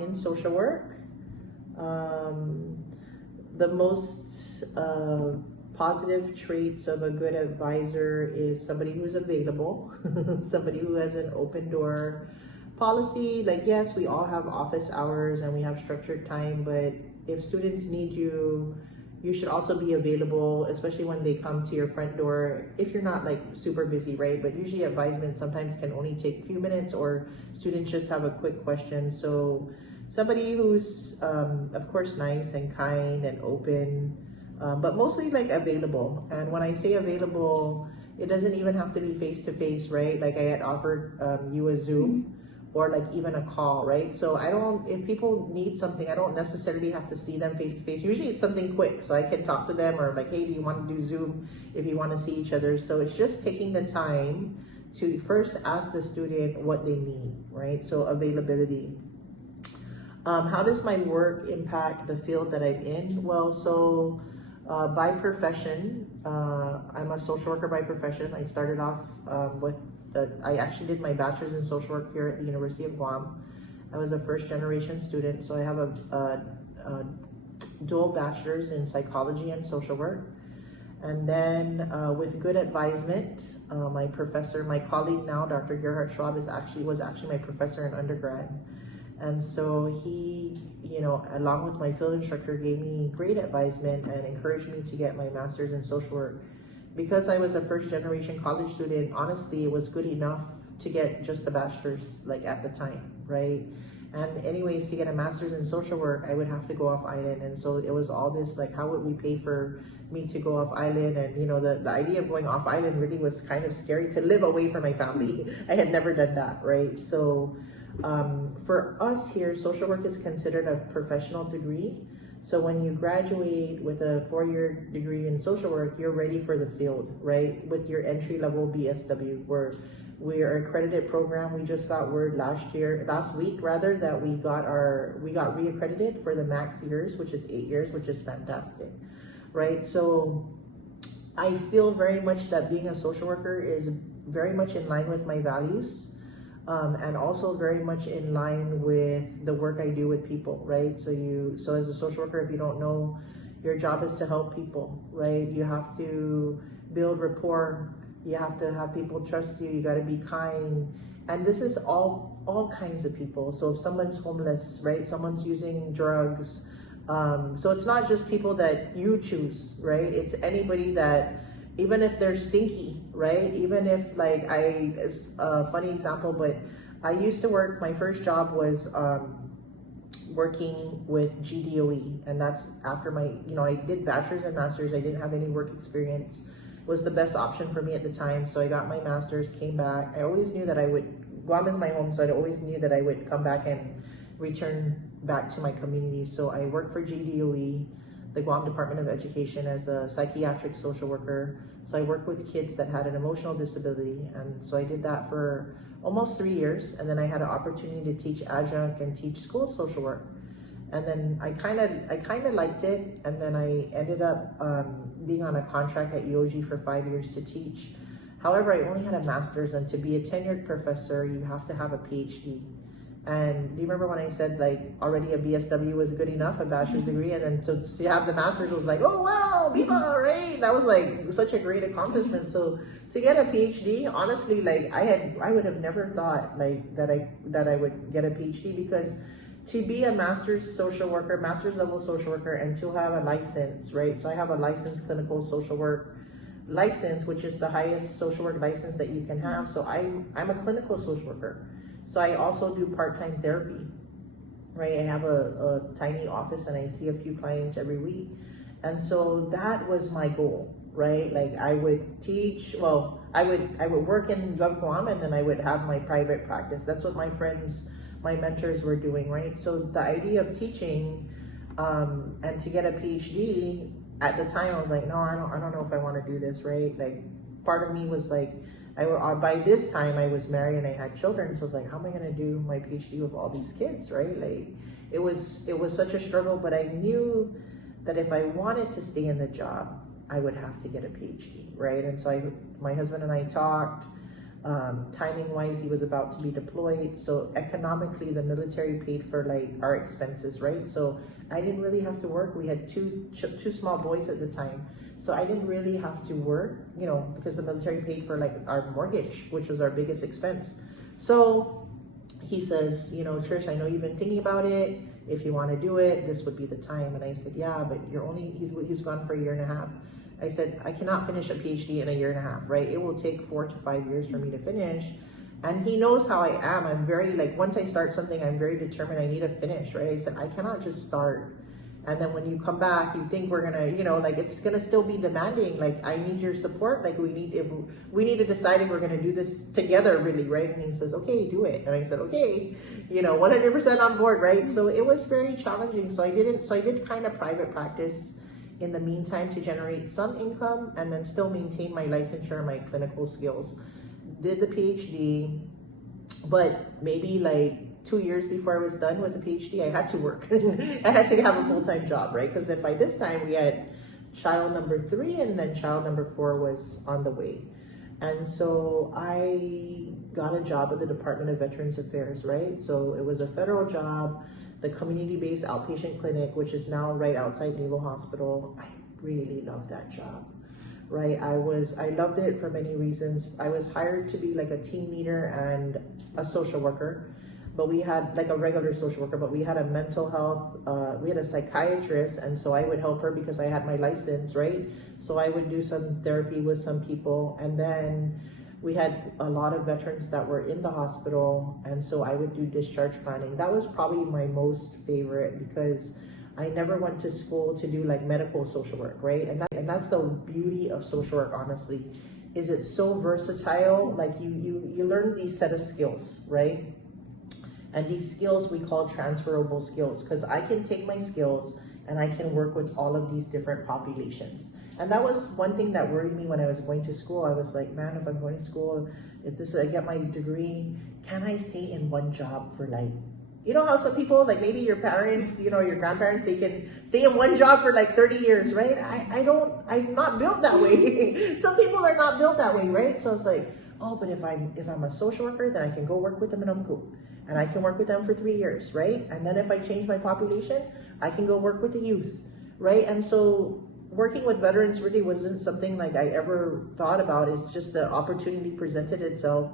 in social work. The most positive traits of a good advisor is somebody who's available, somebody who has an open door policy. Like, yes, we all have office hours and we have structured time, but if students need you, you should also be available, especially when they come to your front door, if you're not like super busy, right? But usually advisement sometimes can only take a few minutes, or students just have a quick question. So somebody who's of course nice and kind and open, but mostly like available. And when I say available, it doesn't even have to be face-to-face, right? Like I had offered you a Zoom or like even a call, right? So I don't, if people need something, I don't necessarily have to see them face-to-face. Usually it's something quick, so I can talk to them, or like, hey, do you want to do Zoom if you want to see each other? So it's just taking the time to first ask the student what they need, right? So availability. How does my work impact the field that I'm in? Well, so by profession, I'm a social worker by profession. I started off I actually did my bachelor's in social work here at the University of Guam. I was a first generation student, so I have a dual bachelor's in psychology and social work. And then with good advisement, my professor, my colleague now, Dr. Gerhard Schwab, was actually my professor in undergrad. And so he, you know, along with my field instructor, gave me great advisement and encouraged me to get my master's in social work. Because I was a first generation college student, honestly, it was good enough to get just a bachelor's, like at the time, right? And anyways, to get a master's in social work, I would have to go off island. And so it was all this, like, how would we pay for me to go off island? And, you know, the idea of going off island really was kind of scary, to live away from my family. I had never done that, right? So for us here, social work is considered a professional degree. So when you graduate with a 4-year degree in social work, you're ready for the field, right? With your entry-level BSW, we're an accredited program. We just got word last week that we got reaccredited for the max years, which is 8 years, which is fantastic, right? So I feel very much that being a social worker is very much in line with my values. And also very much in line with the work I do with people, right? So as a social worker, if you don't know, your job is to help people, right? You have to build rapport. You have to have people trust you. You got to be kind. And this is all kinds of people. So if someone's homeless, right? Someone's using drugs. So it's not just people that you choose, right? It's anybody that, even if they're stinky, right? Even if, like, it's a funny example, but I used to work, my first job was working with GDOE, and that's after my, you know, I did bachelor's and master's. I didn't have any work experience. It was the best option for me at the time. So I got my master's, came back. I always knew that Guam is my home, so I always knew that I would come back and return back to my community. So I worked for GDOE, the Guam Department of Education, as a psychiatric social worker. So I worked with kids that had an emotional disability, and so I did that for almost 3 years. And then I had an opportunity to teach adjunct and teach school social work. And then I kind of liked it, and then I ended up being on a contract at EOG for 5 years to teach. However, I only had a master's, and to be a tenured professor, you have to have a PhD. And do you remember when I said, like, already a BSW was good enough, a bachelor's degree, and then to have the master's was like, oh wow, Viva, right? That was like such a great accomplishment. So to get a PhD, honestly, like I would have never thought like that I would get a PhD, because to be a master's social worker, master's level social worker, and to have a license, right? So I have a licensed clinical social work license, which is the highest social work license that you can have. So I'm a clinical social worker. So I also do part-time therapy, right? I have a tiny office and I see a few clients every week. And so that was my goal, right? Like I would teach, well, I would work in Gov Guam, and then I would have my private practice. That's what my friends, my mentors were doing, right? So the idea of teaching and to get a PhD, at the time I was like, no, I don't know if I want to do this, right? Like part of me was like, by this time I was married and I had children, so I was like, how am I going to do my PhD with all these kids, right? Like it was such a struggle, but I knew that if I wanted to stay in the job, I would have to get a PhD, right? And so my husband and I talked, Timing wise, he was about to be deployed. So economically, the military paid for like our expenses, right? So I didn't really have to work. We had two small boys at the time. So I didn't really have to work, you know, because the military paid for like our mortgage, which was our biggest expense. So he says, you know, Trish, I know you've been thinking about it. If you want to do it, this would be the time. And I said, yeah, but he's gone for a year and a half. I said, I cannot finish a PhD in a year and a half, right? It will take 4 to 5 years for me to finish. And he knows how I am. I'm very, like, once I start something, I'm very determined. I need to finish, right? I said, I cannot just start. And then when you come back, you think we're gonna, you know, like, it's gonna still be demanding. Like, I need your support. Like, we need to decide if we're gonna do this together, really, right? And he says, okay, do it. And I said, okay, you know, 100% on board, right? So it was very challenging. So I did kind of private practice in the meantime to generate some income and then still maintain my licensure and my clinical skills. Did the PhD, but maybe like 2 years before I was done with the PhD, I had to work. I had to have a full-time job, right? Because then by this time we had child number 3 and then child number 4 was on the way. And so I got a job at the Department of Veterans Affairs, right? So it was a federal job, the community-based outpatient clinic, which is now right outside Naval Hospital. I really loved that job, right? I loved it for many reasons. I was hired to be like a team leader and a social worker, but we had like a regular social worker, but we had a mental health, we had a psychiatrist, and so I would help her because I had my license, right? So I would do some therapy with some people, and then we had a lot of veterans that were in the hospital, and so I would do discharge planning. That was probably my most favorite because I never went to school to do like medical social work, right? And that's the beauty of social work, honestly, is it's so versatile. Like you learn these set of skills, right? And these skills we call transferable skills, because I can take my skills and I can work with all of these different populations. And that was one thing that worried me when I was going to school. I was like, man, if I'm going to school, I get my degree, can I stay in one job for like, you know how some people, like maybe your parents, you know, your grandparents, they can stay in one job for like 30 years, right? I'm not built that way. Some people are not built that way, right? So it's like, oh, but if I'm a social worker, then I can go work with them in Umku. And I can work with them for 3 years, right? And then if I change my population, I can go work with the youth, right? And so working with veterans really wasn't something like I ever thought about. It's just the opportunity presented itself.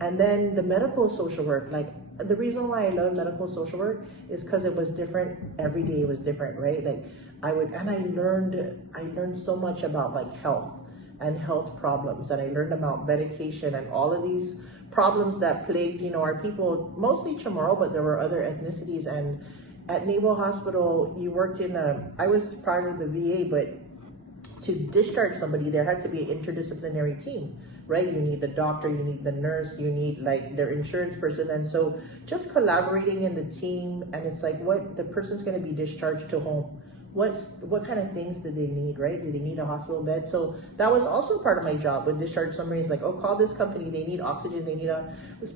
And then the medical social work, like the reason why I love medical social work is because it was different. Every day was different, right? Like I learned so much about like health and health problems, and I learned about medication and all of these problems that plagued, you know, our people, mostly Chamorro, but there were other ethnicities. And at Naval Hospital, you worked I was part of the VA, but to discharge somebody, there had to be an interdisciplinary team, right? You need the doctor, you need the nurse, you need like their insurance person. And so just collaborating in the team, and it's like, what the person's going to be discharged to home. What kind of things do they need, right? Do they need a hospital bed? So that was also part of my job with discharge summaries, like, oh, call this company, they need oxygen, they need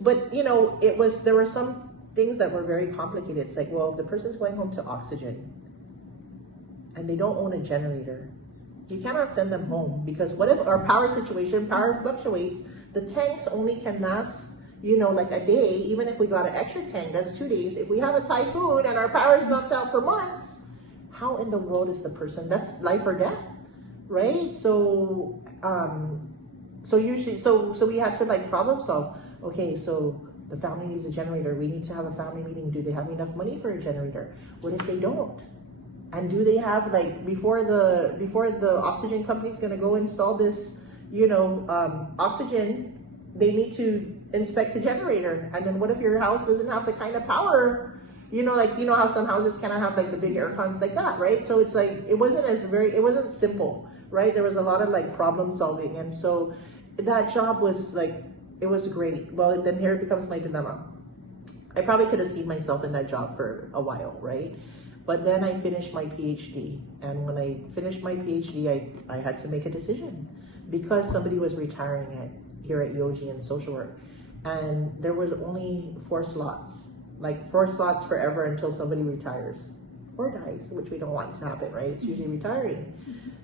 but you know, there were some things that were very complicated. It's like, well, if the person's going home to oxygen and they don't own a generator, you cannot send them home, because what if our power fluctuates, the tanks only can last, you know, like a day. Even if we got an extra tank, that's 2 days. If we have a typhoon and our power is knocked out for months, how in the world is the person, that's life or death, right? So so we had to like problem solve. Okay, so the family needs a generator. We need to have a family meeting. Do they have enough money for a generator? What if they don't? And do they have, like, before the oxygen company is going to go install this, you know, oxygen, they need to inspect the generator. And then what if your house doesn't have the kind of power, you know, like, you know how some houses cannot have like the big air cons like that, right? So it's like, it wasn't simple, right? There was a lot of like problem solving. And so that job was like, it was great. Well, then here becomes my dilemma. I probably could have seen myself in that job for a while, right? But then I finished my PhD. And when I finished my PhD, I had to make a decision, because somebody was retiring here at EOG in social work. And there was only 4 slots, like 4 slots forever until somebody retires. or dies, which we don't want to happen, right? It's usually retiring.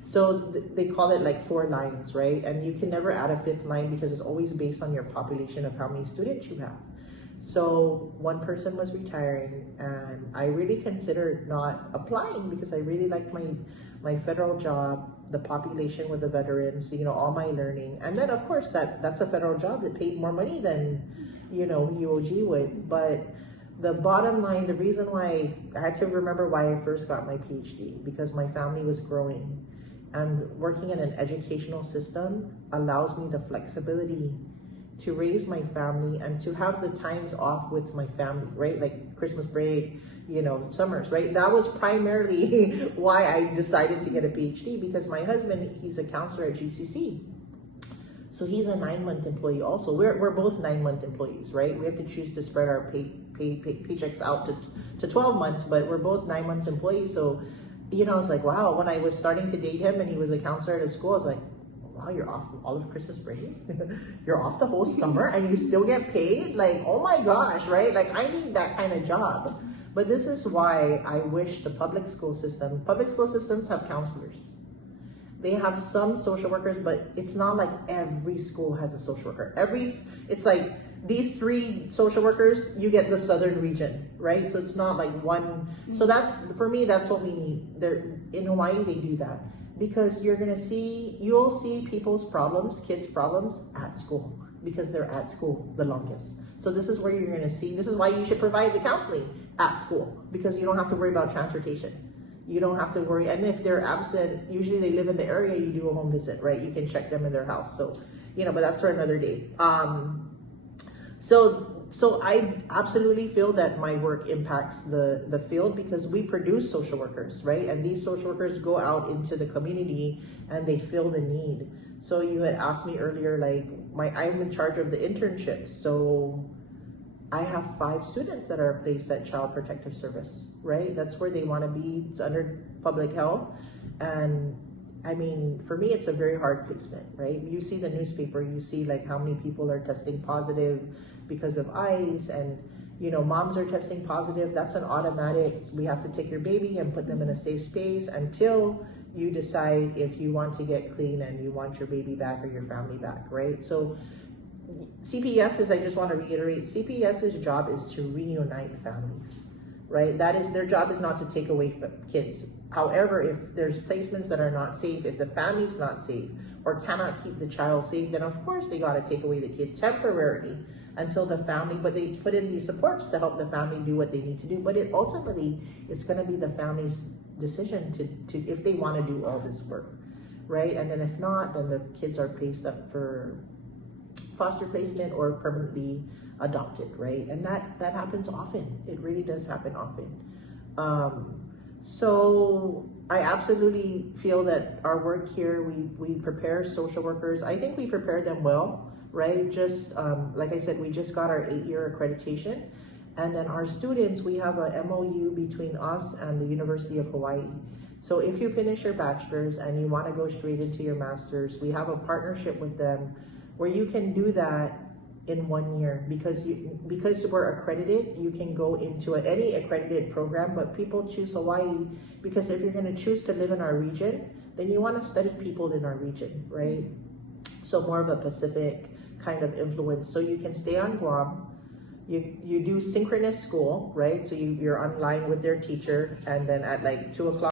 So they call it like 4 lines, right? And you can never add a 5th line because it's always based on your population of how many students you have. So one person was retiring, and I really considered not applying because I really liked my federal job, the population with the veterans, you know, all my learning. And then of course that's a federal job that paid more money than, you know, UOG would. But the bottom line, the reason why I had to remember why I first got my PhD, because my family was growing, and working in an educational system allows me the flexibility to raise my family and to have the times off with my family, right? Like Christmas break, you know, summers, right? That was primarily why I decided to get a PhD, because my husband, he's a counselor at GCC. So he's a 9-month employee also. We're both 9-month employees, right? We have to choose to spread our paychecks out to 12 months, but we're both 9 months employees. So, you know, I was like, wow, when I was starting to date him and he was a counselor at a school, I was like, wow, you're off all of Christmas break? You're off the whole summer and you still get paid? Like, oh my gosh, right? Like, I need that kind of job. But this is why I wish the public school systems have counselors. They have some social workers, but it's not like every school has a social worker. It's like these 3 social workers, you get the southern region, right? So it's not like one. So that's, for me, that's what we need. In Hawaii, they do that. Because you'll see people's problems, kids' problems at school, because they're at school the longest. So this is where you're gonna see, this is why you should provide the counseling at school, because you don't have to worry about transportation. You don't have to worry, and if they're absent, usually they live in the area, you do a home visit, right? You can check them in their house. So, you know, but that's for another day. So I absolutely feel that my work impacts the field, because we produce social workers, right? And these social workers go out into the community and they fill the need. So you had asked me earlier, like, I'm in charge of the internships. So I have 5 students that are placed at Child Protective Service, right? That's where they want to be. It's under public health. And I mean, for me, it's a very hard placement, right? You see the newspaper, you see like how many people are testing positive because of ICE, and, you know, moms are testing positive. That's an automatic, we have to take your baby and put them in a safe space until you decide if you want to get clean and you want your baby back or your family back, right? So CPS's, I just want to reiterate, CPS's job is to reunite families, right? That is, their job is not to take away kids. However, if there's placements that are not safe, if the family's not safe or cannot keep the child safe, then of course they got to take away the kid temporarily until the family, but they put in these supports to help the family do what they need to do. But ultimately, it's going to be the family's decision to if they want to do all this work, right? And then if not, then the kids are placed up for foster placement or permanently adopted, right? And that happens often. It really does happen often. So I absolutely feel that our work here, we prepare social workers. I think we prepare them well, right? Just like I said, we just got our 8-year accreditation. And then our students, we have a MOU between us and the University of Hawaii. So if you finish your bachelor's and you want to go straight into your master's, we have a partnership with them where you can do that in 1 year, because we're accredited. You can go into any accredited program, but people choose Hawaii because if you're going to choose to live in our region, then you want to study people in our region, right? So more of a Pacific kind of influence. So you can stay on Guam. You do synchronous school, right? So you're online with their teacher, and then at like 2 o'clock